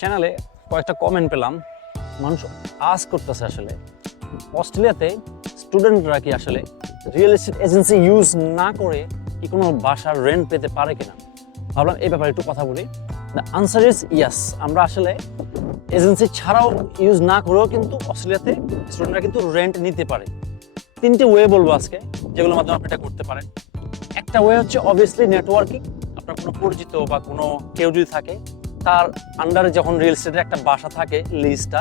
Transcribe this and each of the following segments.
চ্যানেলে কয়েকটা কমেন্ট পেলাম। মানুষ আস করতেছে আসলে, অস্ট্রেলিয়াতে স্টুডেন্টরা কি আসলে রিয়েল এস্টেট এজেন্সি ইউজ না করে কি কোনো বাসার রেন্ট পেতে পারে কিনা? ভাবলাম এই ব্যাপারে একটু কথা বলি। দ্য আনসার ইজ ইয়াস আমরা আসলে এজেন্সি ছাড়াও ইউজ না করেও কিন্তু অস্ট্রেলিয়াতে স্টুডেন্টরা কিন্তু রেন্ট নিতে পারে। তিনটে ওয়ে বলব আজকে, যেগুলোর মাধ্যমে আপনি এটা করতে পারেন। একটা ওয়ে হচ্ছে অবভিয়াসলি নেটওয়ার্কিং আপনার কোনো পরিচিত বা কোনো কেউ যদি থাকে তার আন্ডারে যখন রিয়েল এস্টেটের একটা বাসা থাকে লিস্টটা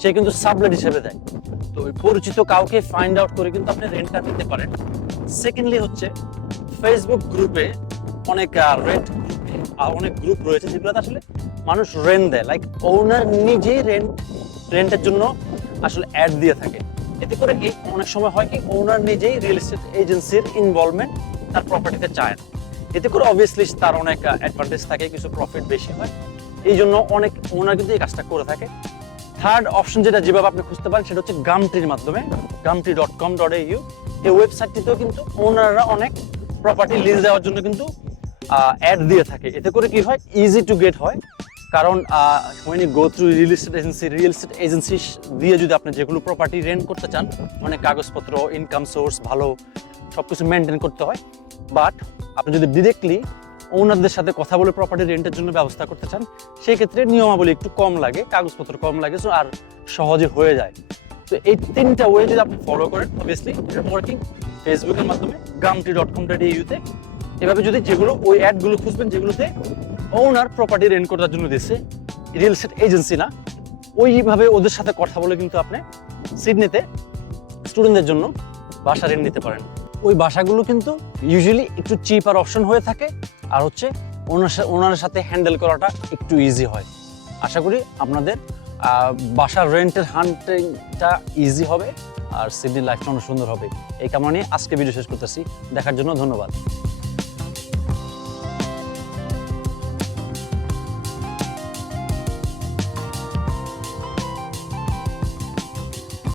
সে কিন্তু সাবলেট হিসেবে দেয়। তো ওই পরিচিত কাউকে ফাইন্ড আউট করে কিন্তু আপনি রেন্টটা নিতে পারেন। সেকেন্ডলি হচ্ছে ফেসবুক গ্রুপে অনেক রেন্ট গ্রুপে অনেক গ্রুপ রয়েছে যেগুলোতে আসলে মানুষ রেন্ট দেয়। লাইক ওনার নিজেই রেন্ট রেন্টের জন্য আসলে অ্যাড দিয়ে থাকে। এতে করে কি, অনেক সময় হয় কি ওনার নিজেই রিয়েল এস্টেট এজেন্সির ইনভলভমেন্ট তার প্রপার্টিতে চায় না। এতে করে অবভিয়াসলি তার অনেক অ্যাডভান্টেজ থাকে, কিছু প্রফিট বেশি হয়। এই জন্য অনেক ওনার কিন্তু এই কাজটা করে থাকে। থার্ড অপশন যেটা যেভাবে আপনি খুঁজতে পারেন, সেটা হচ্ছে গামটির মাধ্যমে। গামটি dot com dot A U এই ওয়েবসাইটটিতেও কিন্তু ওনাররা অনেক প্রপার্টি লিজ দেওয়ার জন্য কিন্তু অ্যাড দিয়ে থাকে। এতে করে কি হয়? ইজি টু গেট হয়। কারণ you go through real estate agency real estate agency দিয়ে যদি আপনি যেগুলো প্রপার্টি রেন্ট করতে চান মানে কাগজপত্র ইনকাম সোর্স ভালো সব কিছু মেনটেন করতে হয়। বাট আপনি যদি ডিরেক্টলি ওনারদের সাথে কথা বলে প্রপার্টি রেন্টের জন্য ব্যবস্থা করতে চান সেই ক্ষেত্রে নিয়মাবলী একটু কম লাগে, কাগজপত্র কম লাগে আর সহজে হয়ে যায়। তো এই তিনটা ওয়ে যদি আপনি ফলো করেন অবভিয়াসলি নেটওয়ার্কিং ফেসবুকের মাধ্যমে গামটি ডট কম ডট ইউতে এভাবে যদি যেগুলো ওই অ্যাডগুলো খুঁজবেন, যেগুলোতে ওনার প্রপার্টি রেন্ট করার জন্য দিচ্ছে রিয়েল এস্টেট এজেন্সি না, ওইভাবে ওদের সাথে কথা বলে কিন্তু আপনি সিডনিতে স্টুডেন্টদের জন্য বাসা রেন্ট নিতে পারেন। ওই বাসাগুলো কিন্তু ইউজুয়ালি একটু চিপার অপশন হয়ে থাকে। আর হচ্ছে ওনার ওনার সাথে হ্যান্ডেল করাটা একটু ইজি হয়। আশা করি আপনাদের বাসার রেন্টের হান্টিংটা ইজি হবে, আর সিডনি লাইফটা অনেক সুন্দর হবে। এই কারণে আজকে ভিডিও শেষ করতেছি। দেখার জন্য ধন্যবাদ।